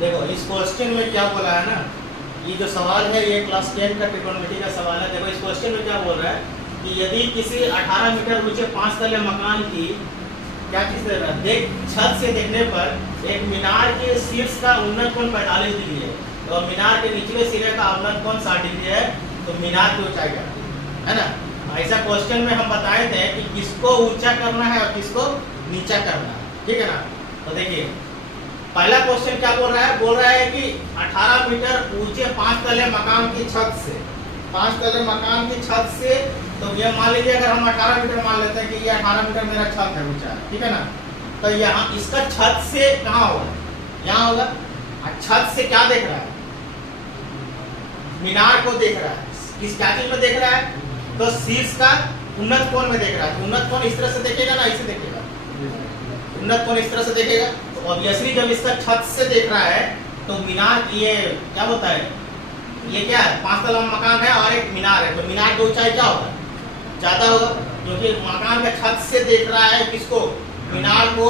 देखो इस क्वेश्चन में क्या बोला है ना, ये जो सवाल है ये क्लास 10 का ट्रिग्नोमेट्री का सवाल है। देखो इस क्वेश्चन में क्या बोल रहा है कि यदि किसी 18 मीटर ऊंचे 5 तले मकान की क्या चीज दे रहा है, देख छत से देखने पर एक मीनार के शीर्ष का उन्नत कोण 45 डिग्री है और मीनार के निचले सिरे का अवनत कोण 60 डिग्री है, तो मीनार की ऊंचाई क्या है ना। ऐसा क्वेश्चन में हम बताए थे कि किसको ऊंचा करना है और किसको नीचा करना है, ठीक है ना। तो देखिए पहला क्वेश्चन क्या बोल रहा है कि 18 मीटर ऊंचे 5 तले मकान की छत से, 5 तले मकान की छत से, तो ये मान लीजिए अगर हम 18 मीटर मान लेते हैं कि ये 18 मीटर मेरा छत है ऊंचा, ठीक है ना। तो यहाँ इसका छत से कहाँ होगा, यहाँ होगा। छत से क्या देख रहा है, मीनार को देख रहा है। किस क्या चीज में देख रहा है, तो शीर्ष का उन्नत कोण में देख रहा है। तो उन्नत कोण इस तरह से देखेगा ना, ऐसे देखेगा, उन्नत कोण इस तरह से देखेगा। तो ऑब्वियसली जब इसका छत से देख रहा है तो मीनार ये क्या होता है, ये क्या है 5 तला मकान है और एक मीनार है, तो मीनार की ऊंचाई क्या होगा, ज्यादा होगा, क्योंकि मकान का छत से देख रहा है किसको, मीनार को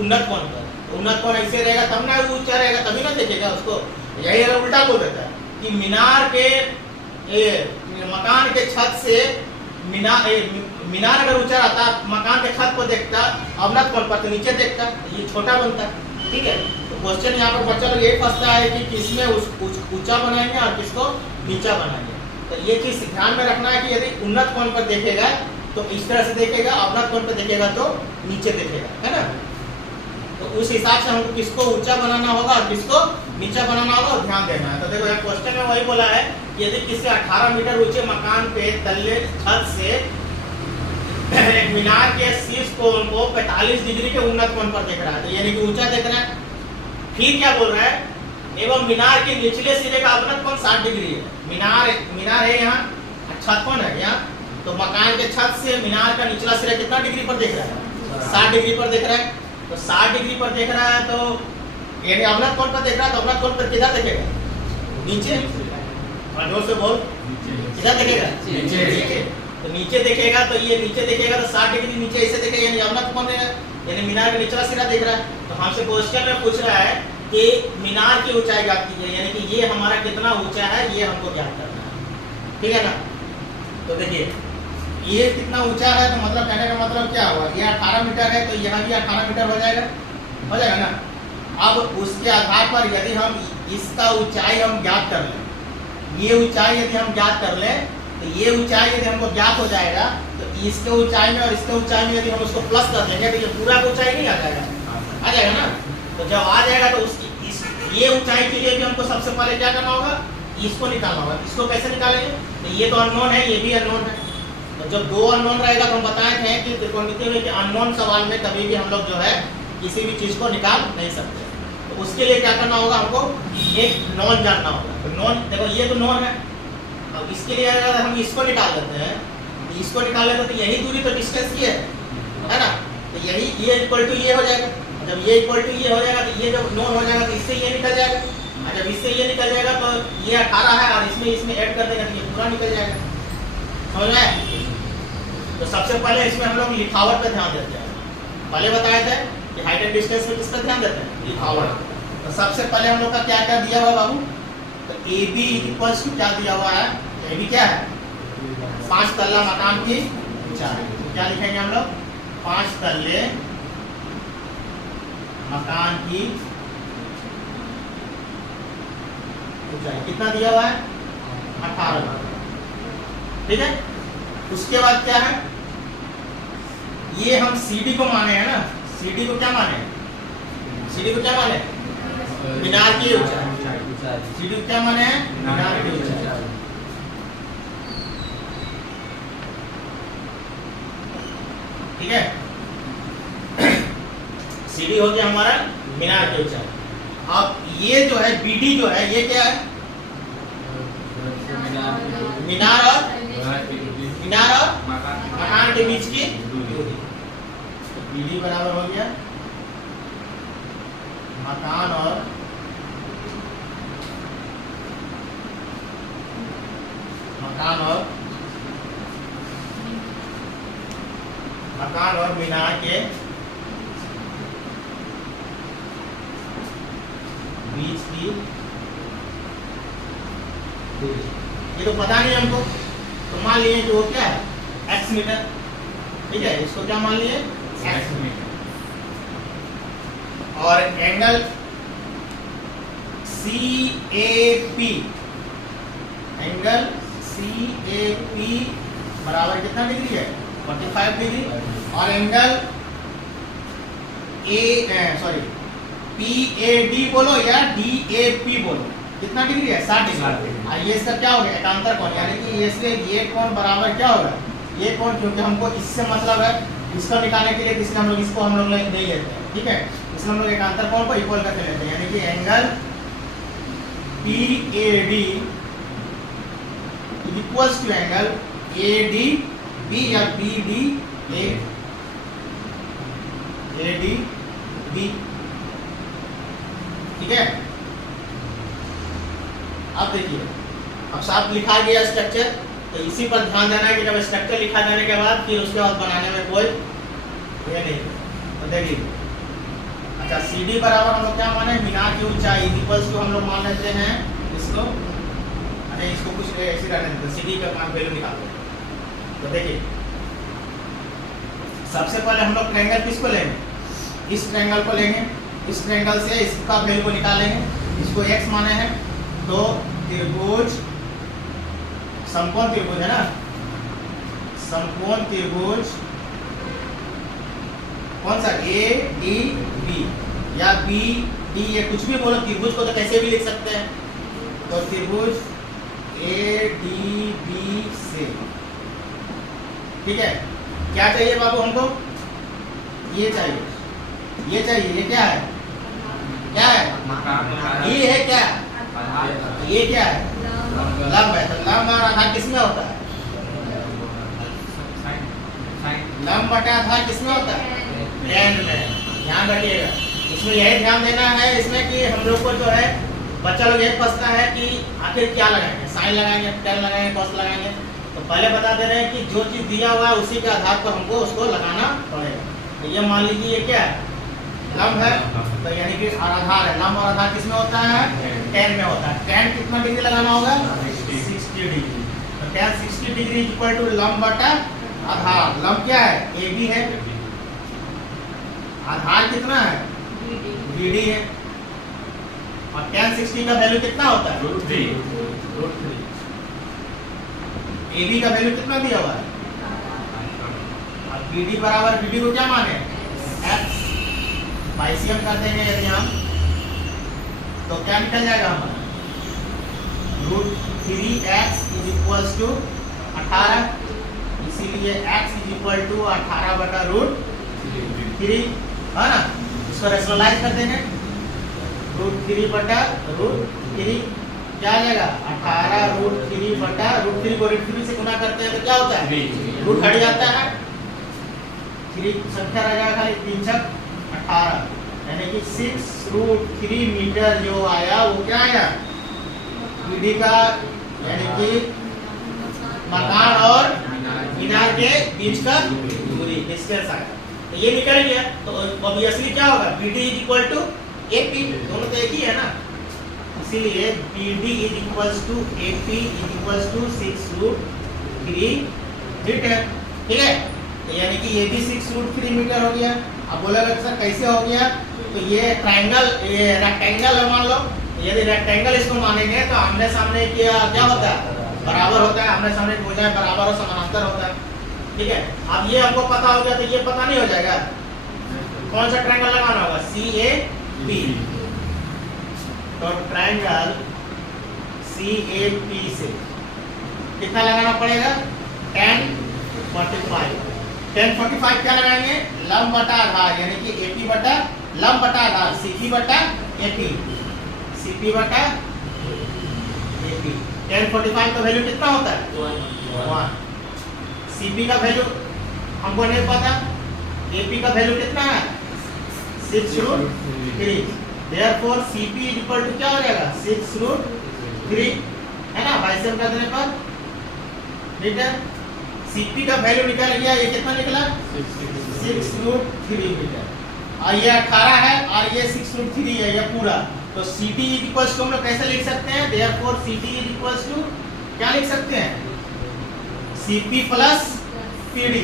उन्नत कोण पर। उन्नत कोण ऐसे रहेगा तब ना ऊंचा रहेगा, तभी ना देखेगा उसको। यही अगर उल्टा बोल देता है कि मीनार के मकान के छत से मीनार अगर ऊंचा रहता मकान के छत पर देखता अवनत कोण पर, तो नीचे देखता, ये छोटा बनता, ठीक है। तो क्वेश्चन यहाँ पर बच्चा लोग यही फंसता है कि किसमें ऊंचा बनाएंगे और किसको नीचा बनाएंगे। तो ये चीज ध्यान में रखना है कि यदि उन्नत कोण पर देखेगा तो इस तरह से देखेगा, अवनत कोण पर देखेगा तो नीचे देखेगा, है ना। तो उस हिसाब से हमको किसको ऊंचा बनाना होगा और किसको नीचा बनाना होगा और ध्यान देना है। तो देखो यहाँ क्वेश्चन में वही बोला है कि यदि किसी 18 मीटर ऊंचे मकान पे तल्ले छत से एक मीनार के शीर्ष कोण को 45 डिग्री के उन्नत कोण पर देख रहा है, तो यानी कि ऊंचा देख रहा है। फिर क्या बोल रहा है, एवं मीनार के निचले सिरे का अवनत कोण 60 डिग्री है। मीनार है यहाँ, छत कोण है यहाँ, तो मकान के छत से मीनार का निचला सिरा कितना डिग्री पर देख रहा है, 60 डिग्री पर देख रहा है। तो 60 डिग्री पर देख रहा है, तो यानी अवनत कोण पर देख रहा है, तो अवनत कोण पर किधर देखेगा, नीचे। जोर से बोल, किधर देखेगा, नीचे। तो नीचे देखेगा, तो ये नीचे देखेगा तो 60 डिग्री नीचे ऐसे देखेगा, यानी अवनत कोण है, यानी मीनार का निचला सिरा देख रहा है। तो हमसे क्वेश्चन में पूछ रहा है कि मीनार की ऊंचाई ज्ञात कीजिए, यानी कि ये हमारा कितना ऊंचा है ये हमको ज्ञात करना है, ठीक है ना। तो देखिए ये कितना ऊंचा है, तो मतलब कहने का मतलब क्या हुआ, ये 18 मीटर है, तो यहाँ भी 18 मीटर हो जाएगा ना। अब उसके आधार पर यदि हम इसका ऊंचाई हम ज्ञात कर लें, ये ऊंचाई यदि हम ज्ञात कर लें, तो ये ऊंचाई यदि हमको ज्ञात हो जाएगा, तो इसके ऊंचाई में और इसके ऊंचाई में यदि हम उसको प्लस कर देंगे तो ये पूरा ऊंचाई नहीं आ जाएगा ना। तो जब आ जाएगा तो उसकी ये ऊंचाई के लिए भी हमको सबसे पहले क्या करना होगा, इसको निकालना होगा। इसको कैसे निकालेंगे, तो ये तो अननोन है, ये भी अननोन है। तो जब दो अननोन रहेगा तो हम बताए थे कि त्रिकोणमिति में कि अननोन सवाल में कभी भी हम लोग जो है किसी भी चीज को निकाल नहीं सकते। तो उसके लिए क्या करना होगा, हमको एक नॉन जानना होगा। तो नॉन देखो ये तो नॉन है, अब इसके लिए अगर हम इसको निकाल लेते हैं, तो इसको निकाल लेते हैं तो यही दूरी तो डिस्टेंस की है ना। तो यही ये इक्वल टू ये हो जाएगा, जब ये इक्वल टू ये हो जाएगा तो ये जब नॉन हो जाएगा तो इससे ये निकल जाएगा, और जब इससे ये निकल जाएगा तो ये 18 है और इसमें ऐड कर देगा तो ये पूरा निकल जाएगा, समझ में आया। तो सबसे पहले इसमें हम लोग लिखावट पे ध्यान देते हैं। पहले बताए थे कि हाइट एंड डिस्टेंस में किस पर ध्यान देते हैं, लिखावट। तो सबसे पहले हम लोग का क्या क्या दिया हुआ बाबू, तो ए बी इक्वल्स टू क्या दिया हुआ है, ए बी क्या है 5 तल्ला मकान की ऊंचाई। तो क्या लिखेंगे हम लोग, 5 तल्ले मकान की ऊंचाई कितना दिया हुआ है, 18, ठीक है। उसके बाद क्या है, ये हम सीडी को माने हैं ना, सीडी को क्या माने, सीडी को क्या माने, मीनार की ऊंचाई। सीडी को क्या माने हैं, मीनार की ऊंचाई, ठीक है। सीडी हो गया हमारा मीनार की ऊंचाई। अब ये जो है बीडी जो है ये क्या है, मीनार और मकान के बीच की दूरी। तो बीडी बराबर हो गया मकान और मीनार के बीच की दूरी। ये तो पता नहीं हमको, तो मान लिए कि वो क्या है, x मीटर। ठीक है, इसको क्या मान लिए, x मीटर। और एंगल CAP, एंगल CAP बराबर कितना डिग्री है, 45 डिग्री। और एंगल PAD बोलो या DAP बोलो, कितना डिग्री है, 60 डिग्री। आइए इसका क्या हो गया, एकांतर कोण, यानी कि इसलिए ये कोण बराबर क्या होगा, ये कोण, क्योंकि हमको इससे मतलब है, इसको निकालने के लिए इसलिए हम लोग इसको हम लोग नहीं लेते हैं। ठीक है, इसमें हम लोग एकांतर कोण को इक्वल करके लेते हैं, यानी कि angle PAD equals to angle ADB या BDA, ADB। ठीक है, अब देखिए, अब साफ लिखा गया स्ट्रक्चर, तो इसी पर ध्यान देना है कि जब स्ट्रक्चर लिखा जाने के बाद फिर उसके बाद बनाने में कोई ये नहीं। तो देखिए, अच्छा CD बराबर हम लोग क्या माने, मीनार की ऊंचाई इक्वल्स टू हम लोग मान लेते हैं इसको, अरे इसको कुछ ऐसे रहने देते, CD का मान वैल्यू निकाल दो। तो देखिए, सबसे पहले हम लोग ट्रायंगल किसको लेंगे, इस ट्रायंगल को लेंगे, इस ट्रायंगल से इसका वैल्यू को निकालेंगे, इसको x माने हैं। तो त्रिभुज, समकोण त्रिभुज है ना, समकोण त्रिभुज कौन सा, ADB या BD, ये कुछ भी बोलो, त्रिभुज को तो कैसे भी लिख सकते हैं। तो त्रिभुज ADB से, ठीक है, क्या चाहिए बाबू हमको, ये चाहिए, ये चाहिए, ये क्या है, क्या है, ये है क्या, ये क्या है, लंब है। तो लंब और आधार किसमें होता है, लंब बटा आधार किसमें होता है, tan में। ध्यान रखिएगा, इसमें यही ध्यान देना है इसमें कि हम लोग को जो है, बच्चा लोग यही फंसता है कि आखिर क्या लगाएंगे, साइन लगाएंगे, tan लगाएंगे, cos लगाएंगे। तो पहले बता दे रहे हैं कि जो चीज दिया हुआ है उसी के आधार पर हमको उसको लगाना पड़ेगा। तो ये मान लीजिए ये क्या है, लंब है, तो यानी कि आधार है, लंब और आधार किसमें होता है, tan में होता है। tan कितना डिग्री लगाना होगा, 60 डिग्री। तो tan 60 डिग्री इक्वल टू लंब बटा आधार। लंब क्या है, AB है, आधार कितना है, BD है। और tan 60 का वैल्यू कितना होता है, √3। AB का वैल्यू कितना दिया हुआ है, और BD बराबर, BD को क्या माने, x। पाइसियम कर देंगे यदि हम, तो क्या निकल जाएगा हमारा, √3x इज इक्वल्स टू 18। इसीलिए x इज इक्वल टू 18 बटा √3, है ना। इसको रेशनलाइज कर देंगे, √3 बटा √3 क्या आ जाएगा, 18 √3 बटा √3 को √3 से गुना करते हैं तो क्या होता है, रूट हट जाता है, 3 संख्या रह जाएगा खाली, 3 छक 18, यानी कि 6√3 मीटर जो आया वो क्या आया, BD का, यानी कि मकान और मीनार के बीच का दूरी, डिस्टेंस आया। तो ये निकल गया, तो ऑब्वियसली क्या होगा, BD is equal to AP, दोनों तो एक ही है ना। इसीलिए BD is equals to AP is equals to 6√3 metre. ठीक है, तो यानी कि ये भी 6√3 मीटर हो गया। अब बोलेगा सर कैसे हो गया, तो ये ट्रायंगल, ये रेक्टेंगल है मान लो, यदि रेक्टेंगल इसको मानेंगे तो आमने सामने क्या होता है, बराबर होता है, आमने सामने हो जाए बराबर और समानांतर होता है। ठीक है, अब ये हमको पता हो गया, तो ये पता नहीं हो जाएगा कौन सा ट्रायंगल लगाना होगा, CAP। तो ट्रायंगल CAP से कितना लगाना पड़ेगा, tan 45। tan 45 क्या लगाएंगे, लंब बटा आधार, यानी कि AP बटा लंब बटा आधार, CP बटा AP, CP बटा AP। tan 45 का वैल्यू कितना होता है, 1। CP का वैल्यू हमको नहीं पता, AP का वैल्यू कितना है, 6√3। Therefore CP is equal to क्या हो जाएगा, 6√3, है ना, बाइसेम कर देने पर। ठीक है, CP का वैल्यू निकल गया, ये कितना निकला, 6√3 मीटर। और ये 18 है और ये 6√3 है, ये पूरा, तो C T is equal to हम लोग कैसे लिख सकते हैं, therefore C T is equal to क्या लिख सकते हैं, C P plus P D,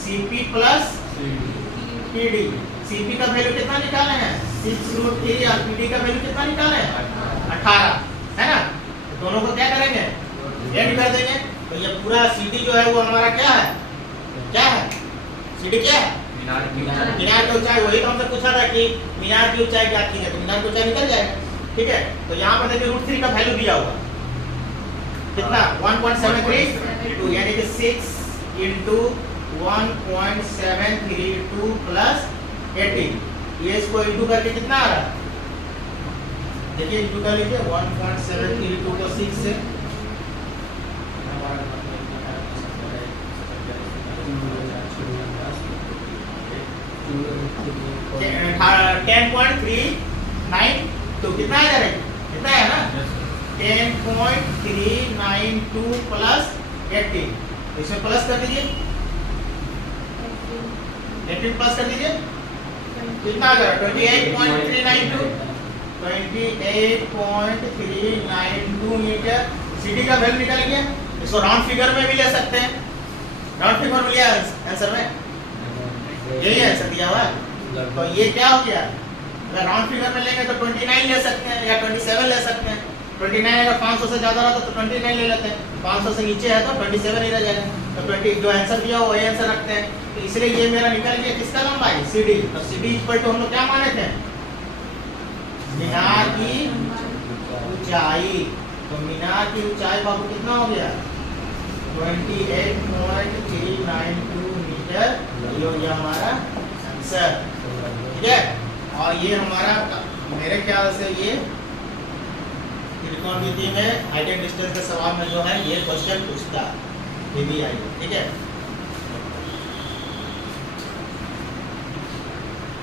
C P plus P D. C P का वैल्यू कितना निकाले हैं 6√3 और पी डी का वैल्यू कितना निकाले हैं 18, है ना। तो दोनों को क्या करेंगे, ऐड कर देंगे। तो ये पूरा सी डी जो है वो हमारा क्या है, क्या है, सी डी क्या है, मीनार की ऊंचाई। वही तो हमसे पूछा था कि मीनार की ऊंचाई क्या थी, तो मीनार की ऊंचाई निकल जाएगा, ठीक है। तो यहाँ पर देखिए √3 का वैल्यू दिया हुआ कितना 1.732, यानी कि 6 × 1.732 प्लस 18, ये इसको इंटू करके कितना आ रहा है, देखिए इंटू कर लीजिए 1.732 को 6 से, 10.392 कितना है यार, कितना है ना 10.392 प्लस 18, इसमें प्लस कर दीजिए, 18 प्लस कर दीजिए, कितना आ जाएगा 28.392, 28.392 मीटर। सीडी का वैल्यू निकल गया। इसको राउंड फिगर में भी ले सकते हैं, राउंड फिगर में लिया आंसर में, यही आंसर दिया हुआ है। तो ये क्या हो गया, अगर राउंड फिगर में लेंगे तो 29 ले सकते हैं या 27 ले सकते हैं। 29 अगर 500 से ज्यादा रहता तो 29 ले लेते हैं, 500 से नीचे है तो 27 ही रह जाएगा। तो 20 जो आंसर दिया हो वही आंसर रखते हैं। तो इसलिए ये मेरा निकल गया किसका लंबाई, सीडी। तो सीडी इक्वल टू हम लोग क्या माने थे, मीनार की ऊंचाई। तो मीनार की ऊंचाई बाबू कितना हो गया 28.392 मीटर, ये हो गया हमारा आंसर, ठीक है। और ये हमारा मेरे ख्याल से ये त्रिकोणमिति में हाइट एंड डिस्टेंस के सवाल में जो है ये क्वेश्चन पूछता है, ये भी आई, ठीक है।